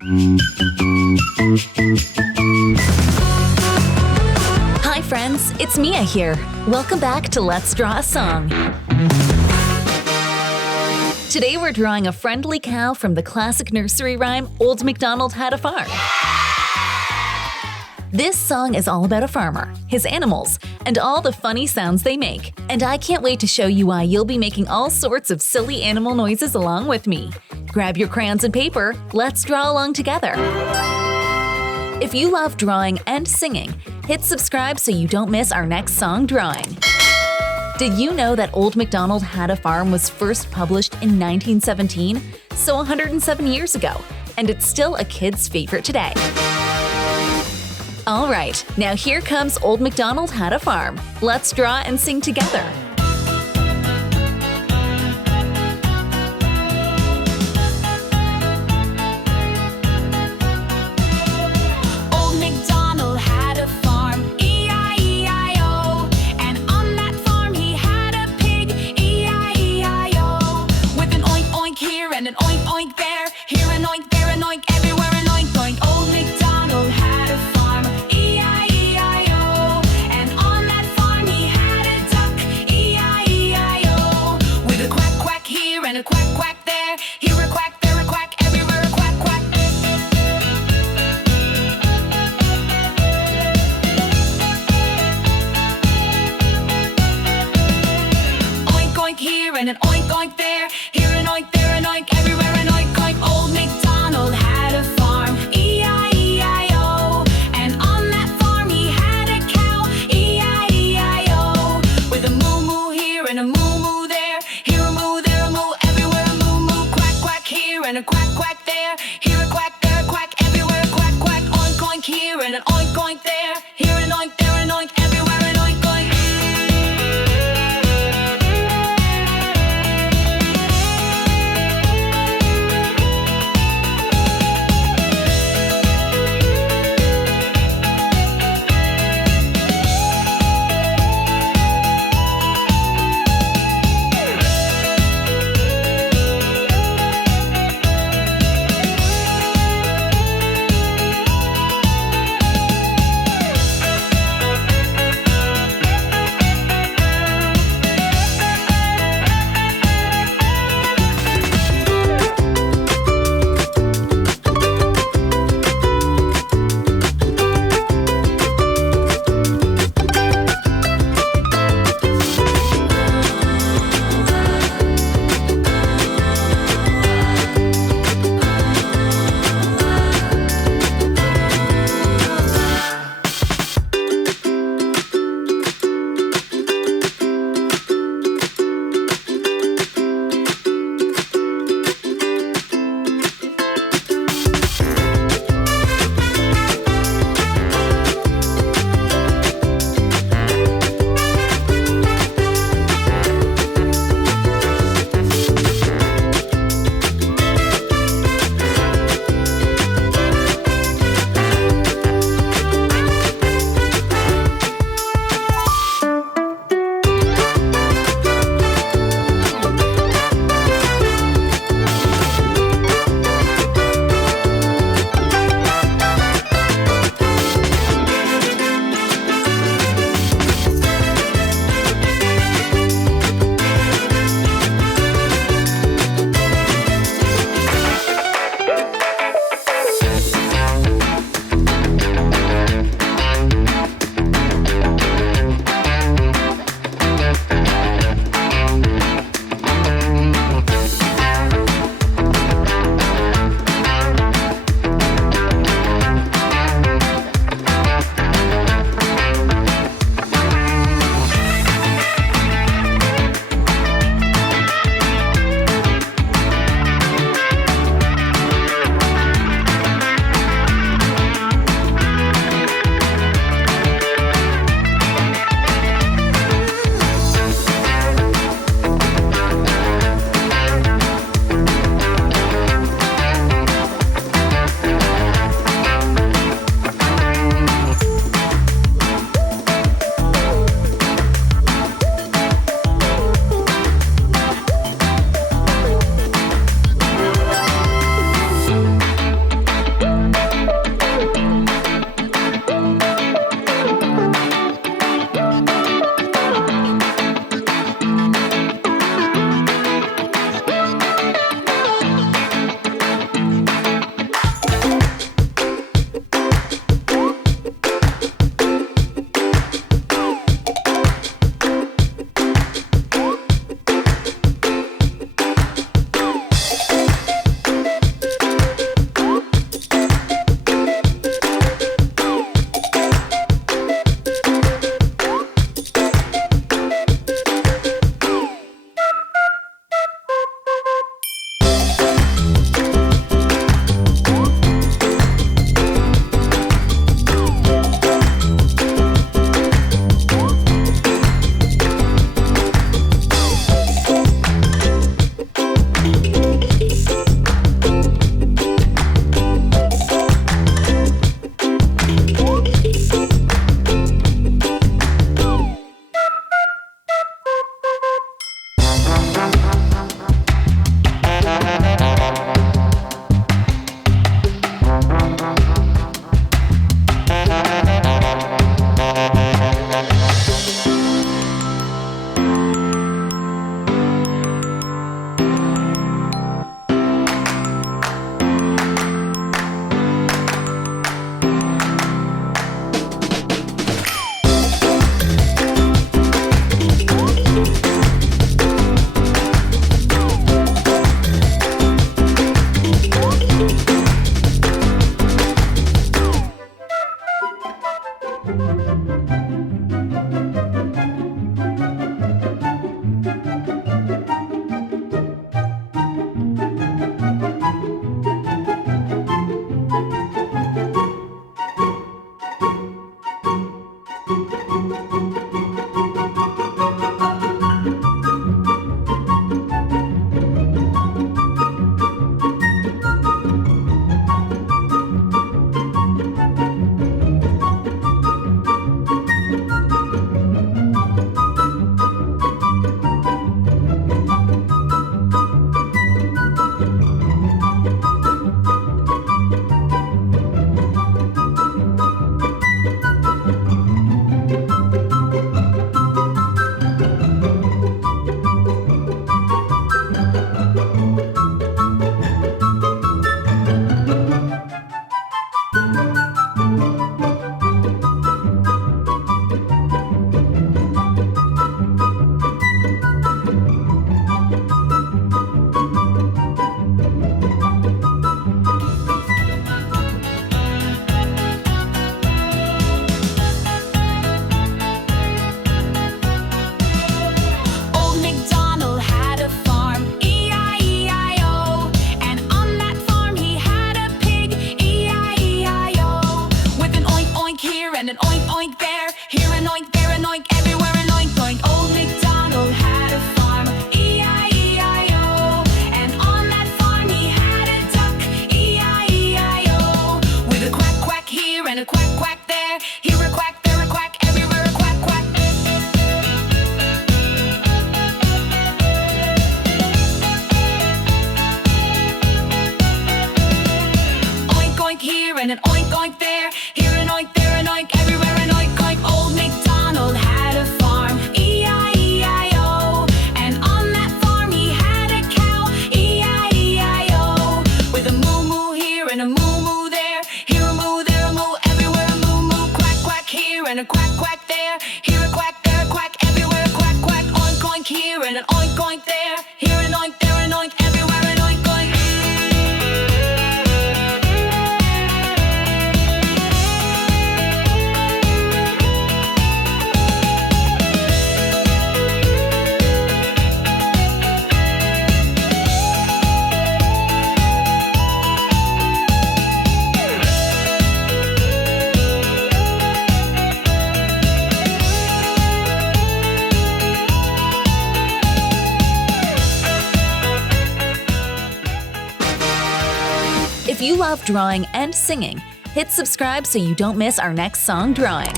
Hi friends, it's Mia here. Welcome back to Let's Draw a Song. Today we're drawing a friendly cow from the classic nursery rhyme, Old MacDonald Had a Farm. This song is all about a farmer, his animals, and all the funny sounds they make. And I can't wait to show you why you'll be making all sorts of silly animal noises along with me. Grab your crayons and paper, let's draw along together. If you love drawing and singing, hit subscribe so you don't miss our next song drawing. Did you know that Old MacDonald Had a Farm was first published in 1917, so 107 years ago, and it's still a kid's favorite today? All right, now here comes Old MacDonald Had a Farm. Let's draw and sing together. Old MacDonald had a farm, E-I-E-I-O. And on that farm he had a pig, E-I-E-I-O. With an oink oink here and an oink oink there, here an oink, there an oink, everywhere an oink oink. Old MacDonald had a farm, E-I-E-I-O. And on that farm he had a duck, E-I-E-I-O. With a quack quack here and a quack quack there, here a quack, there a quack, everywhere a quack quack. Oink oink here and an oink oink there, here an oink, there an oink, everywhere an oink oink. Old MacDonald had a farm, E-I-E-I-O. oink here and an oink oink there. Here an oink, there an oink, everywhere an oink oink. Old MacDonald had a farm, E-I-E-I-O. And on that farm he had a cow, E-I-E-I-O. With a moo moo here and a moo moo there. Here a moo, there a moo, everywhere a moo moo. Quack quack here and a quack quack there. Here a quack, there a quack, everywhere a quack quack. Oink oink here and an oink oink there. Here an oink, there an oink, everywhere an oink oink. If you love drawing and singing, hit subscribe so you don't miss our next song drawing.